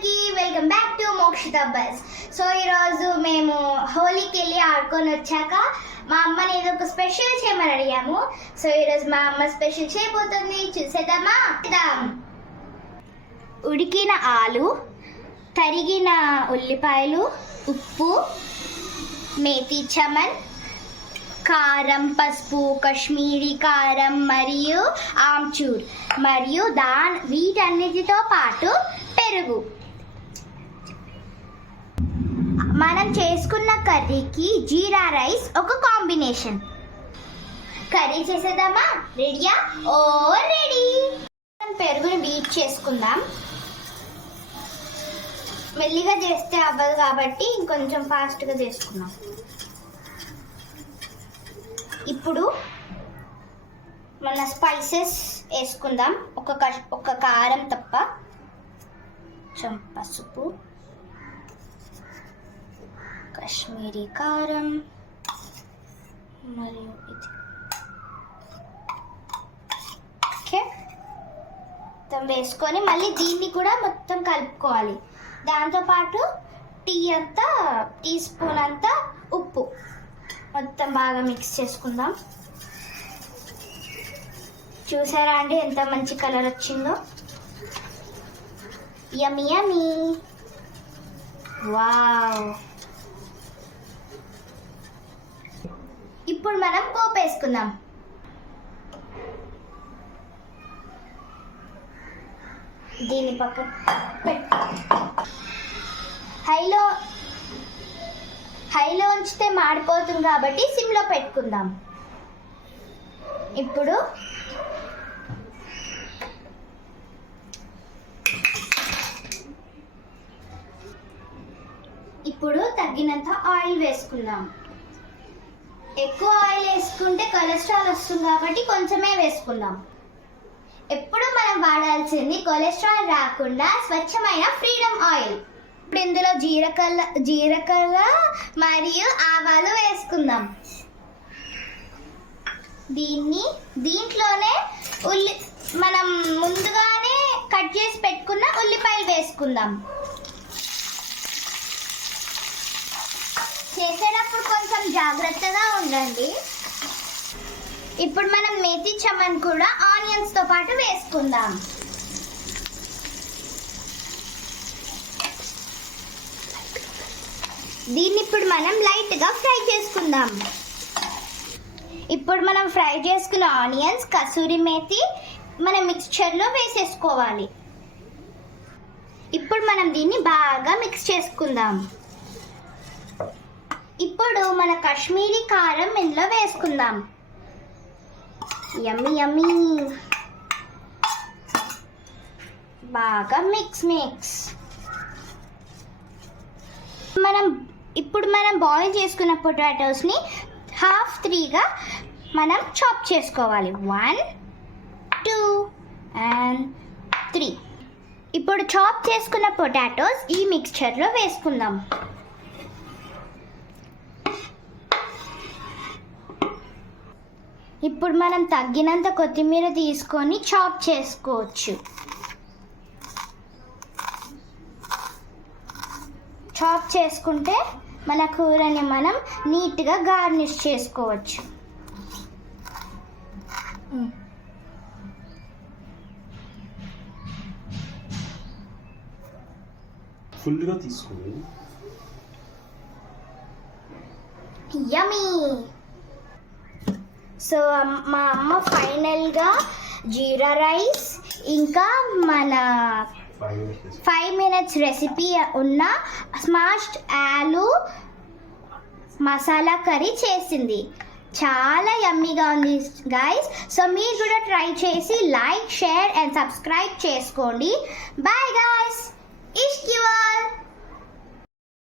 అందరికీ welcome back to Mokshita bus. So ఈరోజు మేము హోలీకి వెళ్ళి ఆడుకొని వచ్చాక మా అమ్మని ఏదో ఒక స్పెషల్ చేయమని అడిగాము. సో ఈరోజు మా అమ్మ స్పెషల్ చేయబోతుంది, చూసేద్దామా? ఉడికిన ఆలు, తరిగిన ఉల్లిపాయలు, ఉప్పు, మేతి చమన్, కారం, పసుపు, కాశ్మీరీ కారం మరియు ఆమ్చూర్ మరియు వీటన్నిటితో పాటు పెరుగు. మనం చేసుకున్న కర్రీకి జీరా రైస్ ఒక కాంబినేషన్. కర్రీ చేసేద్దామా? రెడీయా? ఓ రెడీ. పెరుగుని బీట్ చేసుకుందాం. మెల్లిగా చేస్తే అవ్వదు కాబట్టి ఇంకొంచెం ఫాస్ట్గా చేసుకుందాం. ఇప్పుడు మన స్పైసెస్ వేసుకుందాం. ఒక కారం తప్ప, కొంచెం పసుపు, కాశ్మీరీ కారం మరియు ఇది. ఓకే, మొత్తం వేసుకొని మళ్ళీ దీన్ని కూడా మొత్తం కలుపుకోవాలి. దాంతోపాటు టీ స్పూన్ అంతా ఉప్పు మొత్తం బాగా మిక్స్ చేసుకుందాం. చూసారా అండి ఎంత మంచి కలర్ వచ్చిందో? యమ్మీ యమ్మీ. వావ్. ఇప్పుడు మనం పోపు వేసుకుందాం. దీని పక్కన హైలో ఉంచితే మాడిపోతుంది కాబట్టి సిమ్లో పెట్టుకుందాం. ఇప్పుడు తగినంత ఆయిల్ వేసుకుందాం. ఎక్కువ ఆయిల్ వేసుకుంటే కొలెస్ట్రాల్ వస్తుంది కాబట్టి కొంచెమే వేసుకుందాం. ఎప్పుడు మనం వాడాల్సింది కొలెస్ట్రాల్ రాకుండా స్వచ్ఛమైన ఫ్రీడమ్ ఆయిల్. ఇప్పుడు ఇందులో జీలకర్ర మరియు ఆవాలు వేసుకుందాం. దీంట్లోనే మనం ముందుగానే కట్ చేసి పెట్టుకున్న ఉల్లిపాయలు వేసుకుందాం. చేసేటప్పుడు కొంచెం జాగ్రత్తగా ఉండండి. ఇప్పుడు మనం మేతి చమన్ కూడా ఆనియన్స్తో పాటు వేసుకుందాం. దీన్ని ఇప్పుడు మనం లైట్గా ఫ్రై చేసుకుందాం. ఇప్పుడు మనం ఫ్రై చేసుకున్న ఆనియన్స్, కసూరి మేతి మన మిక్స్చర్లో వేసేసుకోవాలి. ఇప్పుడు మనం దీన్ని బాగా మిక్స్ చేసుకుందాం. ఇప్పుడు మన కాశ్మీరీ కారం ఇందులో వేసుకుందాం. యమ్మీ యమ్మీ. బాగా మిక్స్. ఇప్పుడు మనం బాయిల్ చేసుకున్న పొటాటోస్ని 2/3గా మనం చాప్ చేసుకోవాలి. 1, 2 and 3. ఇప్పుడు చాప్ చేసుకున్న పొటాటోస్ ఈ మిక్స్చర్లో వేసుకుందాం. ఇప్పుడు మనం తగ్గినంత కొత్తిమీర తీసుకొని చాప్ చేసుకోవచ్చు. చాప్ చేసుకుంటే మన కూరని మనం నీట్గా గార్నిష్ చేసుకోవచ్చు. ఫుల్గా తీసుకోండి. యమ్మీ. సో మా అమ్మ ఫైనల్గా జీరా రైస్ ఇంకా మన 5 minutes రెసిపీ ఉన్న స్మాష్డ్ ఆలు మసాలా కర్రీ చేసింది. చాలా యమ్మీగా ఉంది గైస్. సో మీరు కూడా ట్రై చేసి లైక్, షేర్ అండ్ సబ్స్క్రైబ్ చేసుకోండి. Bye guys. ఇష్క్ యు ఆల్.